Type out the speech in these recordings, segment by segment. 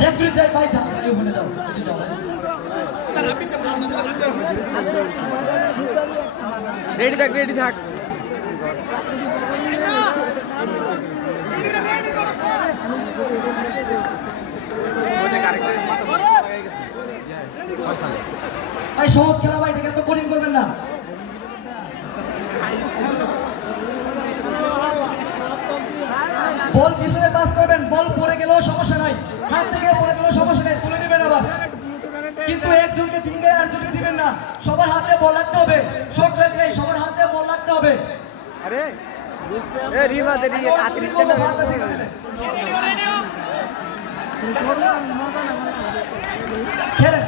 Jeffrey যাই ভাই যাও ওখানে যাও যাও রেডি থাক রেডি থাক ভাই সহজ খেলা ভাই ঠিক এত কঠিন করবেন না বল পিছনে পাস করবেন বল পড়ে গেলেও সমস্যা নাই হাত থেকে পড়ে গেলেও সমস্যা নাই তুলে নেবেন আবার কিন্তু একজনকে ডিঙ্গে আর একজনকে দিবেন না সবার হাতে বল লাগতে হবে শর্ট নেই সবার হাতে বল লাগতে হবে আরে এ রিমা দে দিয়ে কাটরিস না খেলেন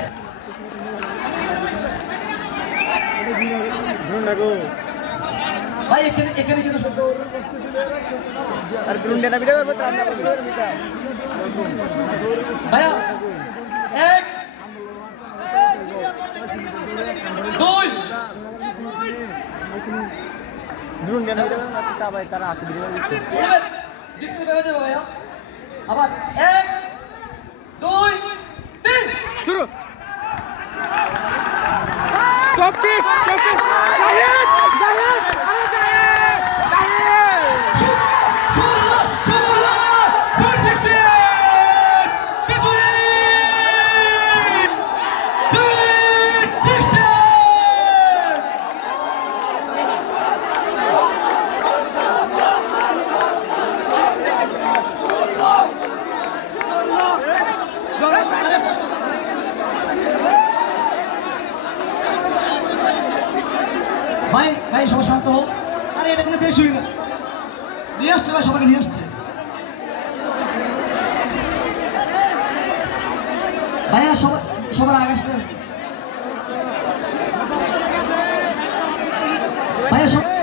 ঢুন্ডাগো ভাই এখানে এখানে কিন্তু শব্দ আর ঢুন্ডা ভিডিও করব ত্রান্না করব মিটা ভাইয়া এক দুই ঢুন্ডা ভিডিও করব ভাই তারা হাতে ভিডিও ডিসপ্লে হয়ে যাবে ভাইয়া আবার এক দুই তিন শুরু চব্বিশ চব্বিশ জাহিদ জাহিদ ভাই ভাই সবাই শান্ত হোক আরে এটা কোনো বেশ হই না নিয়ে আসছে ভাই সবাইকে নিয়ে আসছে ভাইয়া সবার আগে আসতে ভাইয়া